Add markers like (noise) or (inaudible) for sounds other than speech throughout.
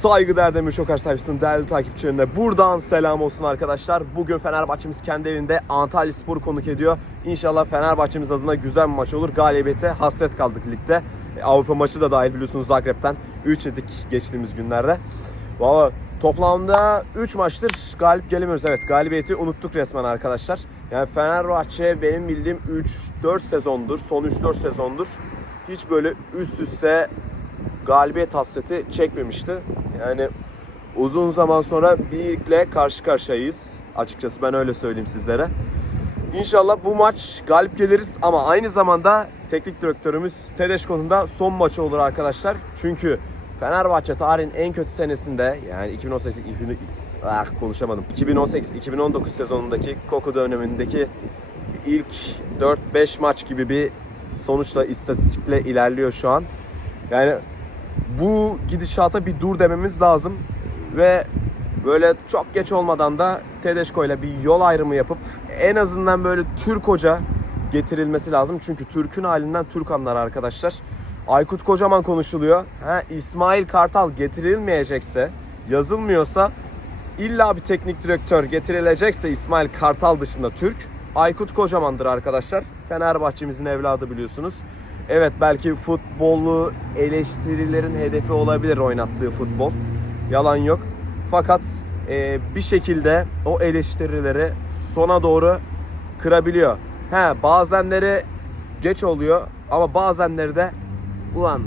Saygıdeğer Demir Şoker sahibisinin değerli takipçilerine buradan selam olsun arkadaşlar. Bugün Fenerbahçe'miz kendi evinde Antalya Spor'u konuk ediyor. İnşallah Fenerbahçe'miz adına güzel bir maç olur. Galibiyete hasret kaldık ligde. E, Avrupa maçı da dahil biliyorsunuz Zagreb'ten 3 yedik geçtiğimiz günlerde. Valla toplamda 3 maçtır galip gelemiyoruz. Evet galibiyeti unuttuk resmen arkadaşlar. Yani Fenerbahçe benim bildiğim 3-4 sezondur, son 3-4 sezondur hiç böyle üst üste galibiyet hasreti çekmemişti. Yani uzun zaman sonra bir ilkle karşı karşıyayız. Açıkçası ben öyle söyleyeyim sizlere. İnşallah bu maç galip geliriz ama aynı zamanda teknik direktörümüz Tedeşko'nun da son maçı olur arkadaşlar. Çünkü Fenerbahçe tarihin en kötü senesinde yani 2018 2000 ah, konuşamadım. 2018-2019 sezonundaki Koku dönemindeki ilk 4-5 maç gibi bir sonuçla istatistikle ilerliyor şu an. Yani bu gidişata bir dur dememiz lazım ve böyle çok geç olmadan da Tedeşko ile bir yol ayrımı yapıp en azından böyle Türk hoca getirilmesi lazım. Çünkü Türk'ün halinden Türk anlar arkadaşlar. Aykut Kocaman konuşuluyor. Ha, İsmail Kartal getirilmeyecekse, yazılmıyorsa illa bir teknik direktör getirilecekse İsmail Kartal dışında Türk, Aykut Kocaman'dır arkadaşlar. Fenerbahçemizin evladı biliyorsunuz. Evet belki futbolu eleştirilerin hedefi olabilir oynattığı futbol. Yalan yok. Fakat e, bir şekilde o eleştirileri sona doğru kırabiliyor. He bazenleri geç oluyor ama bazenleri de ulan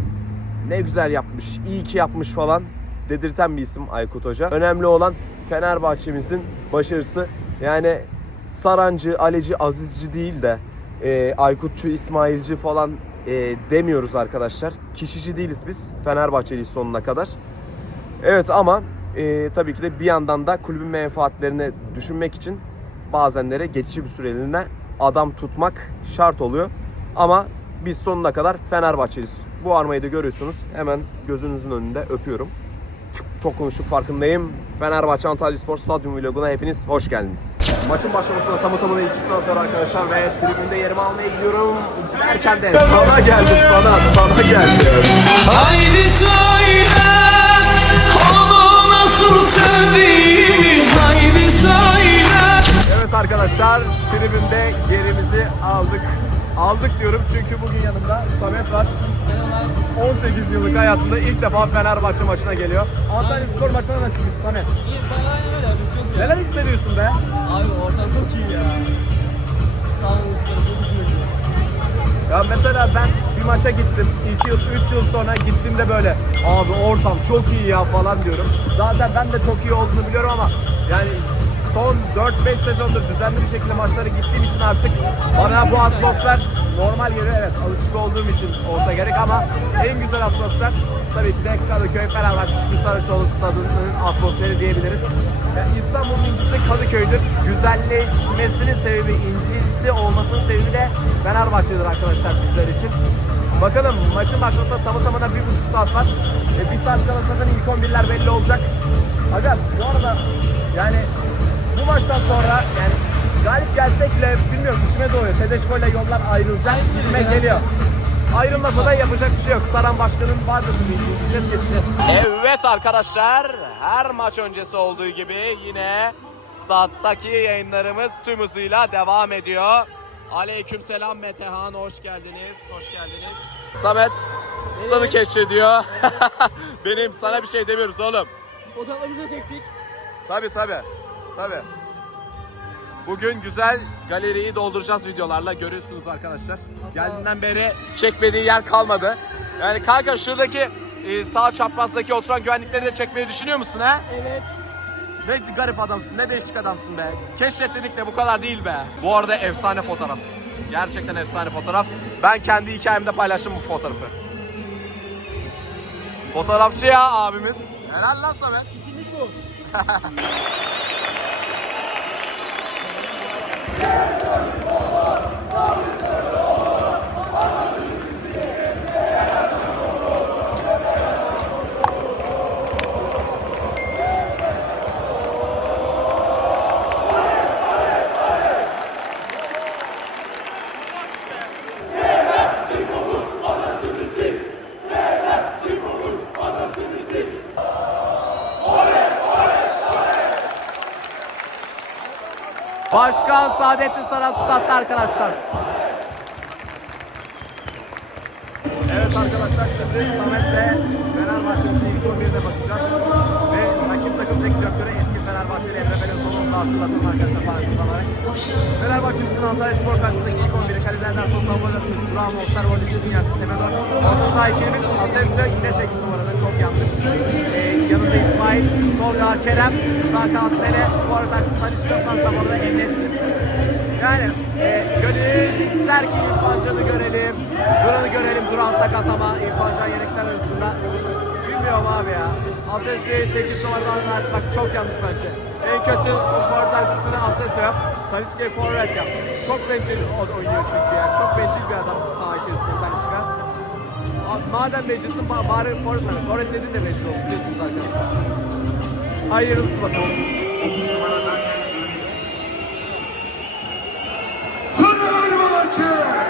ne güzel yapmış, iyi ki yapmış falan dedirten bir isim Aykut Hoca. Önemli olan Fenerbahçemizin başarısı. Yani Sarancı, Aleci, Azizci değil de e, Aykutçu, İsmailci falan e, demiyoruz arkadaşlar. Kişici değiliz biz. Fenerbahçeliyiz sonuna kadar. Evet ama e, tabii ki de bir yandan da kulübün menfaatlerini düşünmek için bazenlere geçici bir süreliğine adam tutmak şart oluyor. Ama biz sonuna kadar Fenerbahçeliyiz. Bu armayı da görüyorsunuz. Hemen gözünüzün önünde öpüyorum. Çok konuştuk farkındayım. Fenerbahçe Antalya Spor Stadyum vloguna hepiniz hoş geldiniz. Maçın başlamasına tamı tamına 2 saat var arkadaşlar ve tribünde yerimi almaya gidiyorum. Derken de sana geldim sana, sana geldim. Haydi söyle onu nasıl sevdiğimi Haydi söyle Evet arkadaşlar tribünde yerimizi aldık. Aldık diyorum çünkü bugün yanımda Samet var. 18 yıllık hayatında ilk defa Fenerbahçe maçına geliyor. Antalya Spor maçına nasılsınız Samet? İyi falan öyle çok Neler hissediyorsun be? Abi ortam çok iyi ya. Sağ olun çok gidiyor. Ya mesela ben bir maça gittim. 2 yıl, 3 yıl sonra gittiğimde böyle abi ortam çok iyi ya falan diyorum. Zaten ben de çok iyi olduğunu biliyorum ama yani son 4-5 sezondur düzenli bir şekilde maçlara gittiğim için artık bana bu atmosfer normal geliyor. Evet alışık olduğum için olsa gerek ama en güzel atmosfer tabii ki de Kadıköy Fenerbahçe Şükrü Saraçoğlu stadının atmosferi diyebiliriz. Yani İstanbul'un incisi Kadıköy'dür. Güzelleşmesinin sebebi, incisi olmasının sebebi de Fenerbahçe'dir arkadaşlar bizler için. Bakalım maçın başlasına tamı tamına bir buçuk saat var. E, bir saat kala zaten ilk 11'ler belli olacak. Aga bu arada yani bu maçtan sonra yani galip gelsek bile bilmiyorum içime doğuyor. Tedesco ile yollar ayrılacak. Gitme geliyor. Ayrılmasa da yapacak bir şey yok. Saran Başkan'ın vardır bir Gideceğiz geçeceğiz. Evet arkadaşlar her maç öncesi olduğu gibi yine stat'taki yayınlarımız tüm hızıyla devam ediyor. Aleykümselam Metehan hoş geldiniz. Hoş geldiniz. Samet stadı keşfediyor. (laughs) Benim sana bir şey demiyoruz oğlum. Fotoğraflarımızı çektik. Tabi tabi. Tabi. Bugün güzel galeriyi dolduracağız videolarla görüyorsunuz arkadaşlar. Geldiğinden beri çekmediği yer kalmadı. Yani kanka şuradaki e, sağ çaprazdaki oturan güvenlikleri de çekmeyi düşünüyor musun ha? Evet. Ne garip adamsın, ne değişik adamsın be. Keşfet dedik de bu kadar değil be. Bu arada efsane fotoğraf. Gerçekten efsane fotoğraf. Ben kendi hikayemde paylaştım bu fotoğrafı. Fotoğrafçı ya abimiz. Helal lan Samet. Kimlik bu. (laughs) Yeah. Başkan Saadettin Sarat statta arkadaşlar. Evet arkadaşlar şimdi Samet'le Fenerbahçe'nin ilk 11'ine bakacağız. Ve rakip takım teknik direktörü eski Fenerbahçeli Emre Belözoğlu'nu da hatırlatalım arkadaşlar parantez olarak. Fenerbahçe'nin Antalya Spor karşısındaki ilk 11'i kalelerden sonra savunma atmış. Bravo, Oster, Volisi, Dünya, Semenor. Orta saha ikilimiz Asensio yine 8 numarada çok yanlış. Ee, yanında İsmail, Tolga, Kerem, sağ kanat Mele, forvet arkası Talisca, Santabor'da Enes. Yani e, gönül ister ki İrfan Can'ı görelim. Duran'ı görelim. Duran sakat ama İrfan Can yedekler arasında. Bilmiyorum abi ya. Asensio'yu 8 numaradan vermek çok yanlış bence. En kötü o forvet arkasını Asensio yap. Talisca'yı forvet yap. Çok bencil oynuyor çünkü ya. Çok bencil bir adam saha içerisinde. Abi Madem bencilsin ba- bari forvet. Forvet dedin de bencil oldu biliyorsunuz arkadaşlar. Hayırlısı bakalım. Fenerbahçe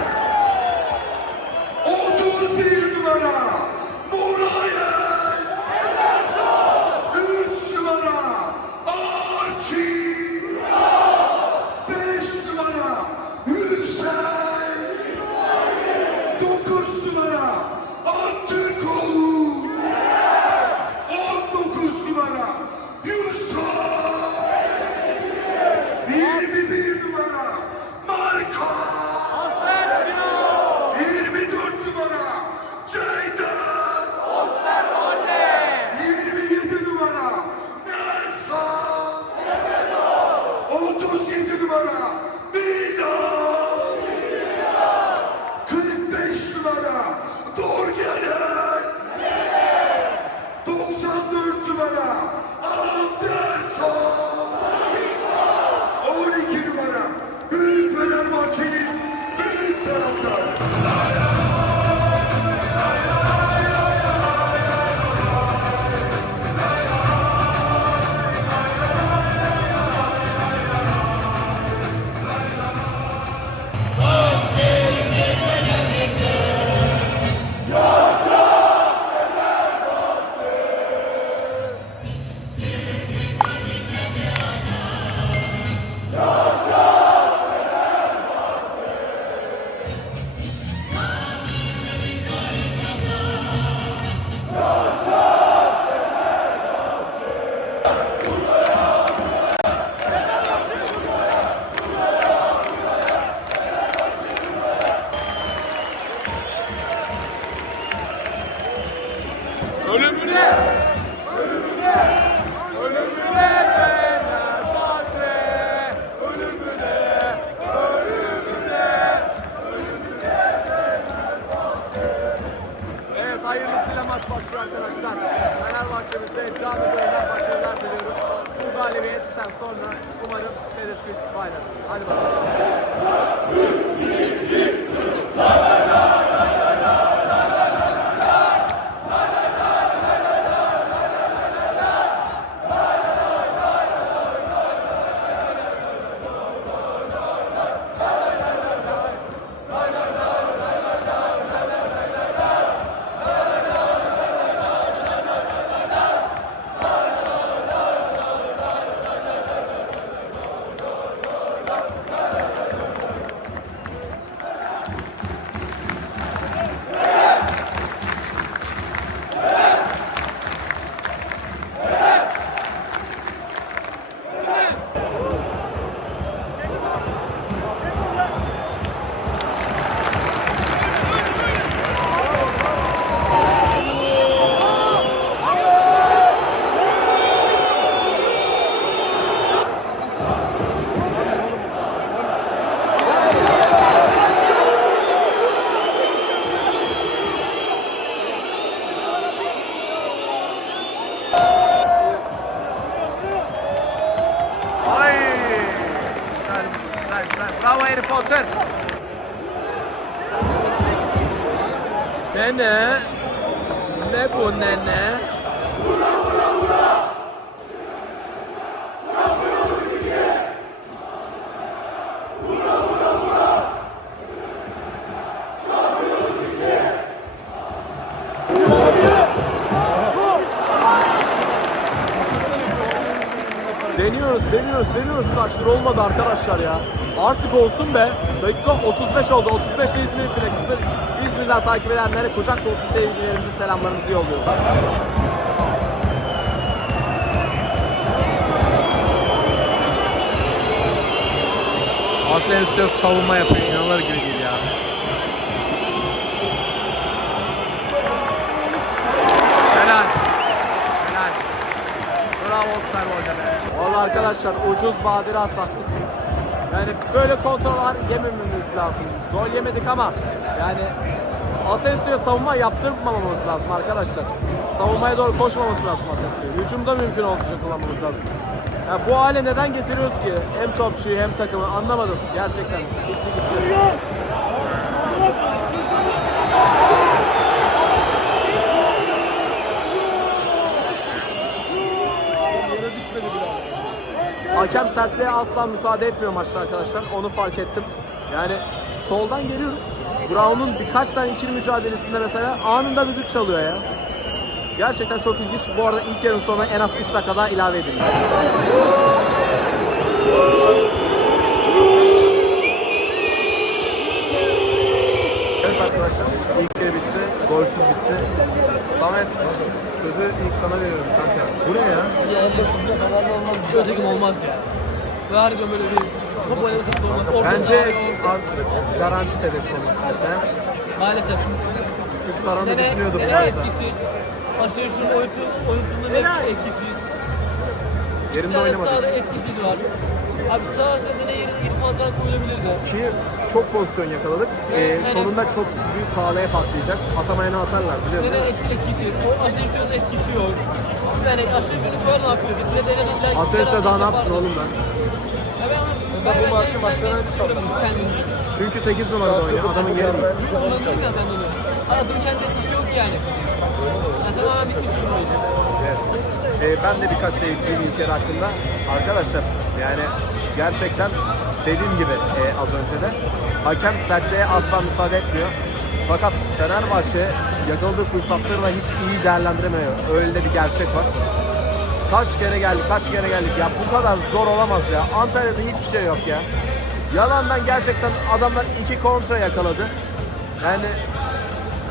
Ne bu nene? Deniyoruz, deniyoruz, deniyoruz. Kaçtır olmadı arkadaşlar ya. Artık olsun be. Dakika 35 oldu. 35 İzmir plakısı. İzmir'den takip edenlere kucak dolusu sevgilerimizi, selamlarımızı yolluyoruz. Asensio savunma yapıyor. İnanılır gibi değil ya. Helal. Helal. Bravo Osterwolde be. Valla arkadaşlar ucuz badire atlattık. Yani böyle kontrollar yemememiz lazım. Gol yemedik ama yani Asensio'ya savunma yaptırmamamız lazım arkadaşlar. Savunmaya doğru koşmaması lazım Asensio. Hücumda mümkün oldukça kullanmamız lazım. Ya bu hale neden getiriyoruz ki? Hem topçuyu hem takımı anlamadım gerçekten. Gitti gitti. Hakem sertliğe asla müsaade etmiyor maçta arkadaşlar. Onu fark ettim. Yani soldan geliyoruz. Brown'un birkaç tane ikili mücadelesinde mesela anında düdük çalıyor ya. Gerçekten çok ilginç. Bu arada ilk yarının sonuna en az 3 dakika daha ilave edildi. Evet arkadaşlar ilk yarı bitti. Golsüz bitti. Samet sözü ilk sana veriyorum kanka. Bu ne ya? Takım olmaz ya. Ve harbiden böyle bir top oynaması normal. Orta Bence artık garanti hedef konu. Sen Maalesef. çünkü Saran da Nene, düşünüyordu bu nene maçta. etkisiz. Aşırı şunun oyuncu, oyunculuğun hep etkisiz. Yerinde oynamadı. sahada etkisiz var. Abi sağ olsa nene yerine İrfan Can koyulabilirdi. Ki çok pozisyon yakaladık. Ee, Evet, sonunda çok büyük pahalıya patlayacak. Atamayana atarlar biliyor musun? et- etkisi. O şunun etkisi yok. Yani şunu böyle ne yapıyor? Fred en azından... Asensio daha ne yapsın oğlum ben? Ben, ben, ben düşünüyorum kendimi. Çünkü 8 numarada oynuyor. Adamın yeri. Ondan diyorum ya ben de onu. Adım kendi etkisi yok yani. Yani tamamen bitmiş durumdayız. Evet. Ee, ben de birkaç şey ekleyeyim ilk yarı hakkında. Arkadaşlar yani gerçekten dediğim gibi e, az önce de hakem sertliğe asla müsaade etmiyor. Fakat Fenerbahçe yakaladığı fırsatları da hiç iyi değerlendiremiyor. Öyle bir gerçek var. Kaç kere geldik, kaç kere geldik ya. Bu kadar zor olamaz ya. Antalya'da hiçbir şey yok ya. Yalandan gerçekten adamlar iki kontra yakaladı. Yani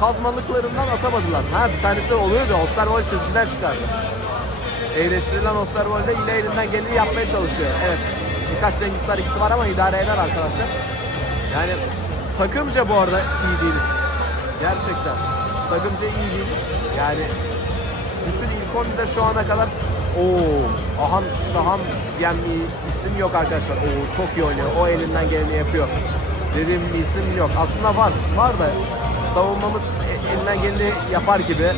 kazmalıklarından atamadılar. Ha bir tanesi oluyordu. Osterwold çizgiden çıkardı. Eğleştirilen Osterwold'e yine elinden geleni yapmaya çalışıyor. Evet. Birkaç dengesiz hareketi var ama idare eder arkadaşlar. Yani takımca bu arada iyi değiliz. Gerçekten. Takımca iyi değiliz. Yani bütün ilk 11'de şu ana kadar o Ahan Şahan diyen bir isim yok arkadaşlar. Oo çok iyi oynuyor. O elinden geleni yapıyor. Dediğim bir isim yok. Aslında var. Var da savunmamız e- elinden geleni yapar gibi.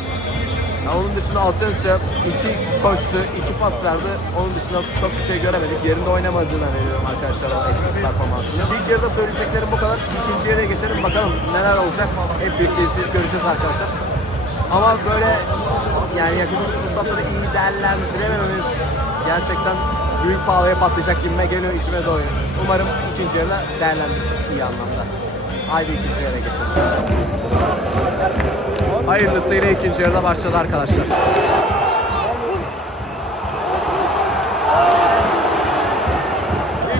Ya onun dışında Asensio iki koştu, iki pas verdi. Onun dışında çok bir şey göremedik. Yerinde oynamadığına veriyorum arkadaşlar o etkisiz performansını. İlk yarıda söyleyeceklerim bu kadar. İkinci yarıya geçelim bakalım neler olacak. Hep birlikte izleyip göreceğiz arkadaşlar. Ama böyle yani yakaladığımız fırsatları iyi değerlendiremememiz gerçekten büyük pahalıya patlayacak gibime geliyor içime doğuyor. Umarım ikinci yarıda değerlendiririz iyi anlamda. Haydi ikinci yarıya geçelim. Hayırlısıyla ikinci yarıda başladı arkadaşlar.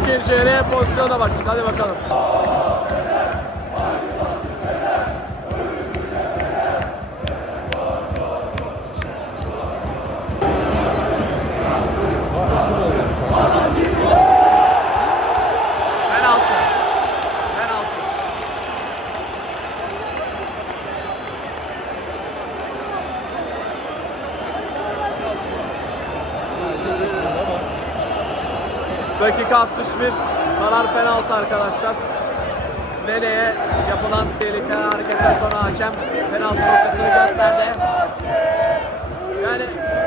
İkinci yarıya pozisyona başladık. Hadi bakalım. Penaltı. Penaltı. Dakika 61. Karar penaltı arkadaşlar. Nene'ye yapılan tehlikeli hareketten sonra hakem penaltı noktasını gösterdi. Yani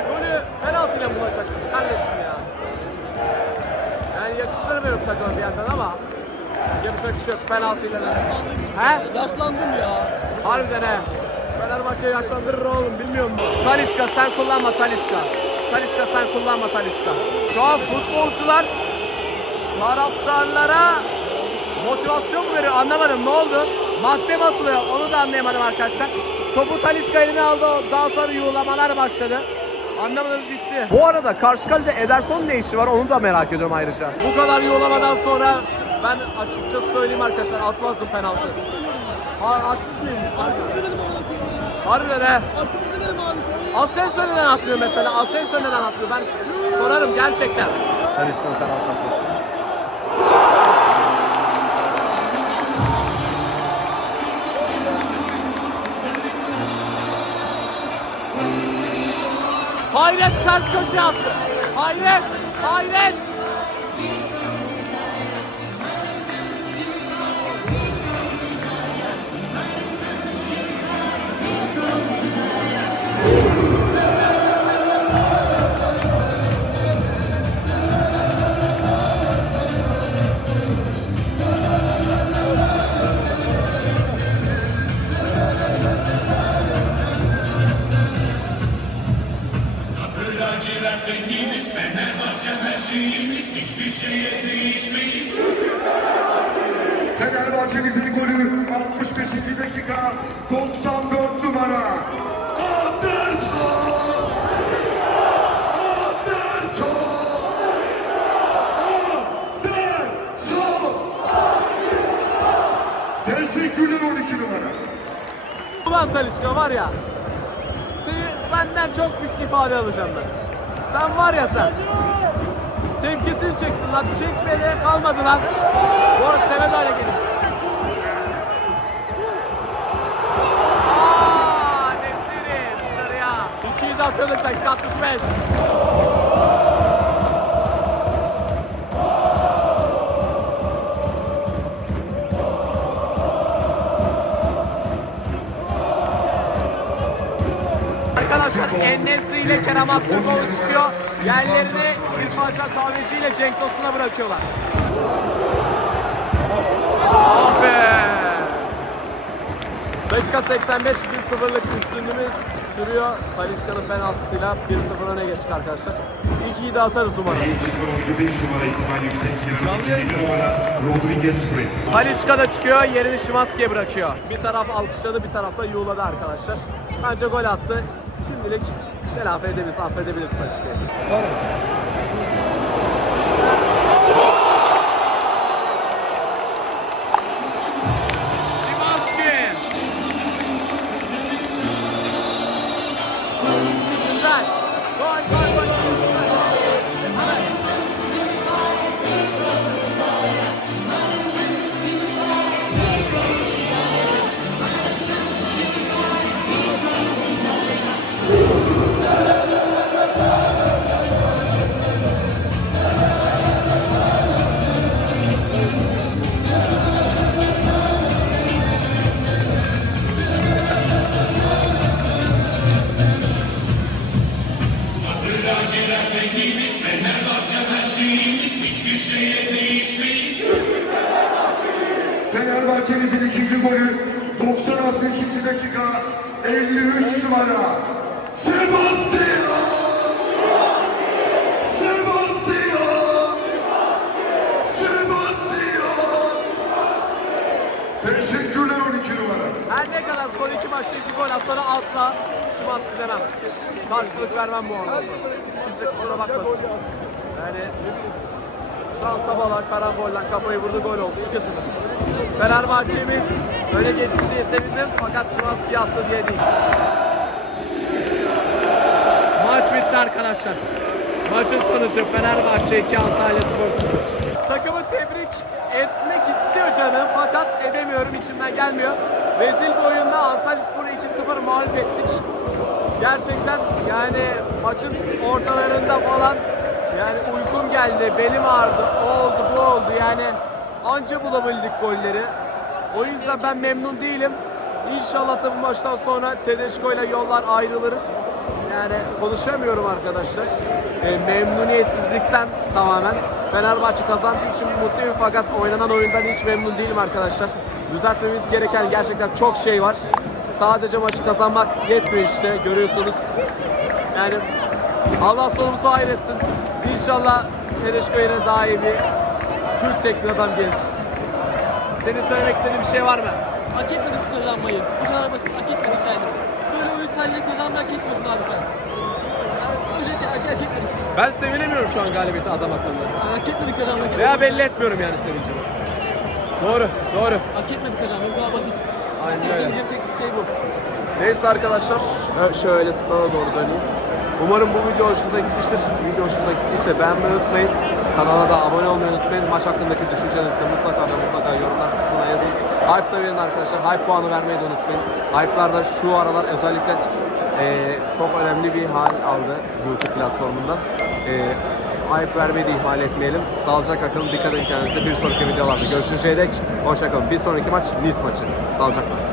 golü penaltıyla bulacaktım kardeşim ya. Yani yakıştıramıyorum takıma bir yandan ama yapacak bir şey yok penaltıyla. He? Yaşlandım ya. Harbiden he. Fenerbahçe yaşlandırır oğlum bilmiyor musun? Talişka sen kullanma Talişka. Talişka sen kullanma Talişka. Şu an futbolcular taraftarlara motivasyon mu veriyor anlamadım ne oldu? Madde mi atılıyor onu da anlayamadım arkadaşlar. Topu Talişka eline aldı daha sonra yuğlamalar başladı. Anlamadım bitti. Bu arada karşı kalede Ederson ne işi var onu da merak ediyorum ayrıca. Bu kadar yollamadan sonra ben açıkça söyleyeyim arkadaşlar atmazdım penaltı. Ha, haksız mıyım? Harbiden he. Asensio neden atmıyor mesela? Asensio neden atmıyor? Ben sorarım gerçekten. Karıştım penaltı atması. Hayret ters köşe yaptı. Hayret, hayret. Fenerbahçe'mizin golü 65. dakika 94 numara. Anderson! Anderson! Anderson! Teşekkürler 12 numara. Ulan Talişka var ya. Seni, senden çok pis ifade alacağım ben. Sen var ya sen. Tepkisini çektin lan. Çekmeye kalmadı lan. Bu arada Semet hale gelin. Aaa Nesiri dışarıya. 2'yi de atıyorduk dakika 65. Arkadaşlar Ennesi ile Kerem Aktürkoğlu çıkıyor. Yerlerini İrfan Can Kahveci ile Cenk Tosun'a bırakıyorlar. Ah be! Dakika 85 1-0'lık üstünlüğümüz sürüyor. Talişka'nın penaltısıyla 1-0 öne geçtik arkadaşlar. İlk iyi de atarız umarım. En çıkan oyuncu 5 numara İsmail Yüksek, yanına 3. numara Rodriguez Sprint. Talişka da çıkıyor, yerini Şimanski'ye bırakıyor. Bir taraf alkışladı, bir taraf da yuğladı arkadaşlar. Bence gol attı. Şimdilik telafi edebiliriz, affedebiliriz Talişka'yı. Karşılık vermem bu arada. Kimse kusura bakmasın. Yani şansa bala karambolden kafayı vurdu gol oldu 2-0. Fenerbahçe'miz öne geçti diye sevindim fakat Şimanski attı diye değil. Maç bitti arkadaşlar. Maçın sonucu Fenerbahçe 2 Antalya Spor 0. Takımı tebrik etmek istiyor canım fakat edemiyorum içimden gelmiyor. Rezil bir oyunda Antalya Spor'u 2-0 mağlup ettik. Gerçekten yani maçın ortalarında falan yani uykum geldi, belim ağrıdı, o oldu bu oldu yani anca bulabildik golleri. O yüzden ben memnun değilim. İnşallah da bu maçtan sonra Tedesco ile yollar ayrılır. Yani konuşamıyorum arkadaşlar. E, memnuniyetsizlikten tamamen. Fenerbahçe kazandığı için mutluyum fakat oynanan oyundan hiç memnun değilim arkadaşlar. Düzeltmemiz gereken gerçekten çok şey var. Sadece maçı kazanmak yetmiyor işte görüyorsunuz. Yani Allah sonumuzu hayretsin. İnşallah Tereşko yerine daha iyi bir Türk teknik adam gelir. Senin söylemek istediğin bir şey var mı? Hak etmedik bu kazanmayı. Bu kadar basit hak etmedik yani. Böyle 3 halde kazanmayı hak etmiyorsun abi sen. Yani hak etmedik. Ben sevinemiyorum şu an galibiyeti adam akıllı. Hak etmedik kazanmak. Veya belli etmiyorum yani sevincimi. Doğru, doğru. Hak etmedik kazanmak. Bu kadar basit. Aynen Hak öyle. Şey bu. Neyse arkadaşlar, şöyle stada doğru döneyim. Umarım bu video hoşunuza gitmiştir. Video hoşunuza gittiyse beğenmeyi unutmayın. Kanala da abone olmayı unutmayın. Maç hakkındaki düşüncelerinizi de mutlaka ve mutlaka yorumlar kısmına yazın. Hype da verin arkadaşlar. Hype puanı vermeyi de unutmayın. Hype'lar da şu aralar özellikle e, çok önemli bir hal aldı YouTube platformunda. E, hype vermeyi de ihmal etmeyelim. Sağlıcakla kalın, dikkat edin kendinize. Bir sonraki videolarda görüşünceye dek hoşçakalın. Bir sonraki maç Nice maçı. Sağlıcakla.